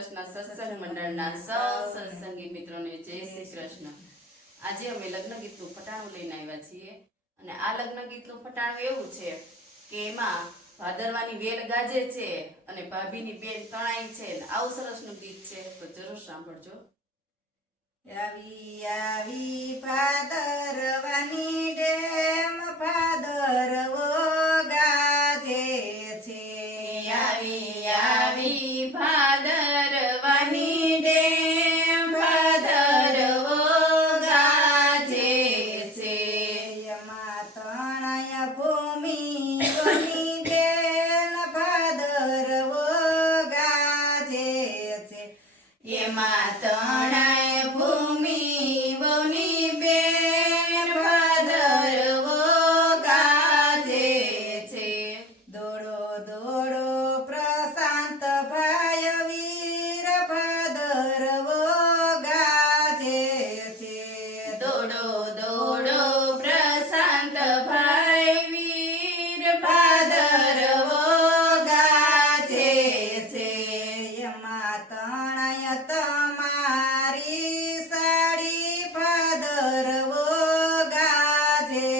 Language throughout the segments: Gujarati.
કૃષ્ણ સત્સંગ મંડળના સૌ સત્સંગી મિત્રોને જય શ્રી કૃષ્ણ। આજે અમે લગ્ન ગીતનું ફટાણું લઈને આવ્યા છીએ અને આ લગ્ન ગીતનું ફટાણું એવું છે કે એમાં ભાદરવાની વેલ ગાજે છે અને ભાભીની બેન તણાઈ છે અને આવું સરસનું ગીત છે, તો જરૂર સાંભળજો। આવી આવી ભાદરવાની ડેમ ભાદરવો ગાજે છે, આવી આવી ભાદરવાની ડેમ ભાદરવો ગાજે છે, એમાં તણય ભૂમિ બની બેન ભાદરવો ગાજે છે, એમાં તણાય ભૂમિ બની બેન ભાદરવો ગાજે છે। દોડો દોડો પ્રશાંત ભાઈ વીર ભાદરવો ગાજે છે, દોડો દોડો પ્રશાંત ભાઈ વીર ભાદરવો ગાજે છે, એમાં તણય તમારી સાડી ભાદરવો ગાજે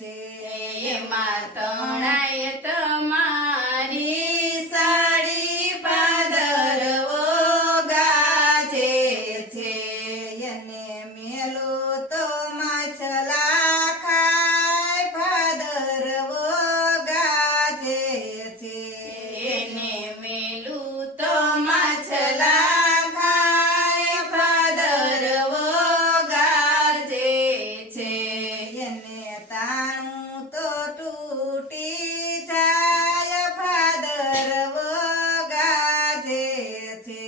છે, એમાં તણાય તમારી સાડી ભાદરવો ગાજે છે, એને મેલો તો માછલા ખાય ભાદરવો ગાજે છે, એને મેલું તો માછલા ખાય ભાદરવો ગાજે છે, એને તાણું તો તૂટી જાય ભાદરવો ગાજે છે,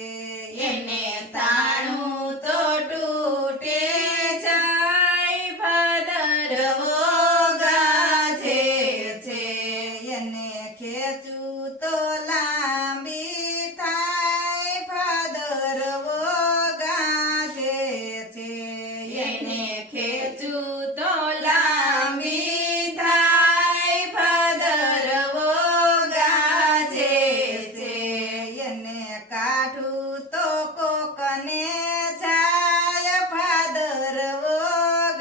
એને તાણું તો તૂટે જાય ભાદરવો ગાજે છે, એને ખેંચું તો લાંબી થાય ભાદરવો ગાજે છે, એને ખેંચું તો લાંબી થાય ભાદરવો ગાજે છે, એને કાઢું તો કોકને જાય ભાદરવો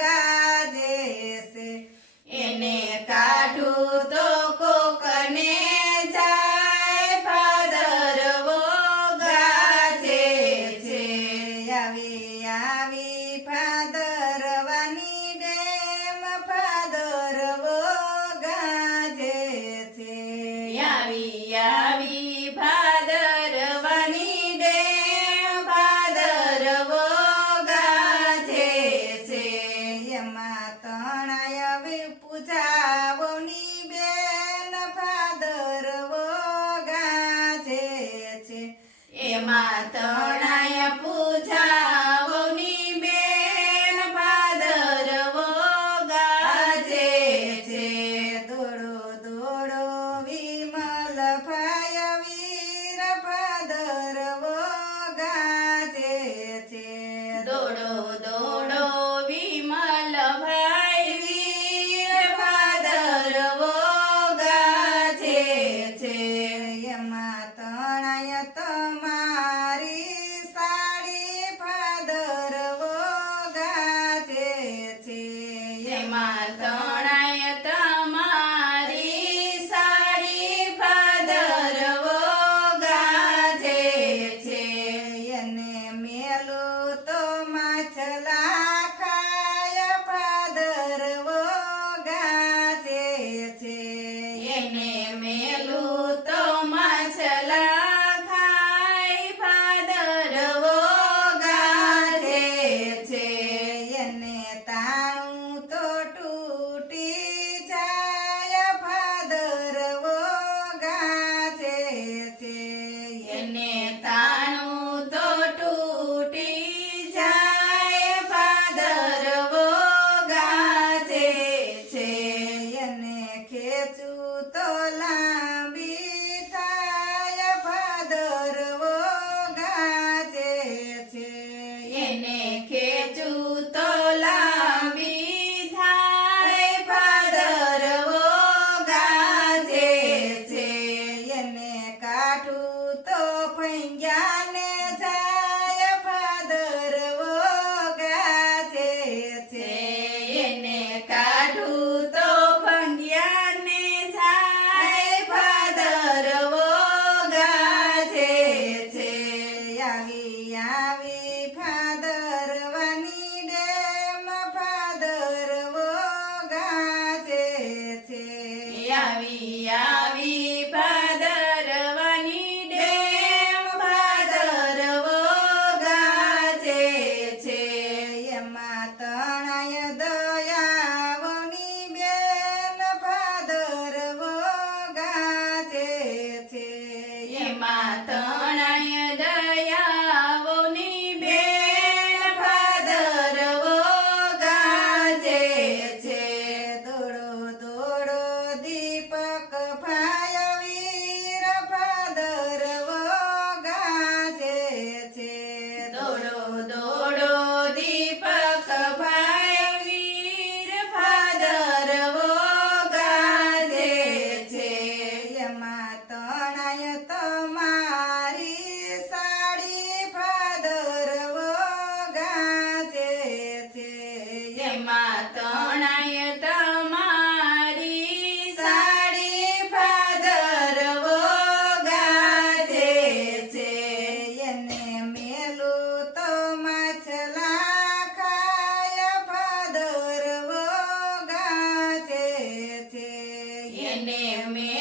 ગાજે છે, એને કાઢું તો કોકને જાય ભાદરવો ગાજે છે, આવી આવી ભાદરવાની ડેમ ભાદરવો ગાજે છે, આવી આવી ભાદરવાની ડેમ ભાદરવો ગાજે છે, એમાં તણાય પૂજાવોની બેન ભાદરવો ગાજે છે, એમાં તણાય પૂજાઓની બેન ભાદરવો ગાજે છે, દોડો દોડો વિમલ ભાઈ વીર ભાદરવો ગાજે છે, દોડો દોડો વિમલ ભાઈ વીર ભાદરવો ગાજે છે, એમાં તણાય તમારી સાડી ભાદરવો ગાજે છે, એમાં તણાય તમારી સાડી ભાદરવો ગાજે છે, એને મેલો તો માછલા ખાય ભાદરવો ગાજે છે, એને મેલું તો માછલા ખાય ભાદરવો ગાજે છે, એને તાણું તો તૂટી જાય ભાદરવો ગાજે છે, એને તાણું તો તૂટી જાય ભાદરવો ગાજે છે, એને ખેંચું તો એને મેં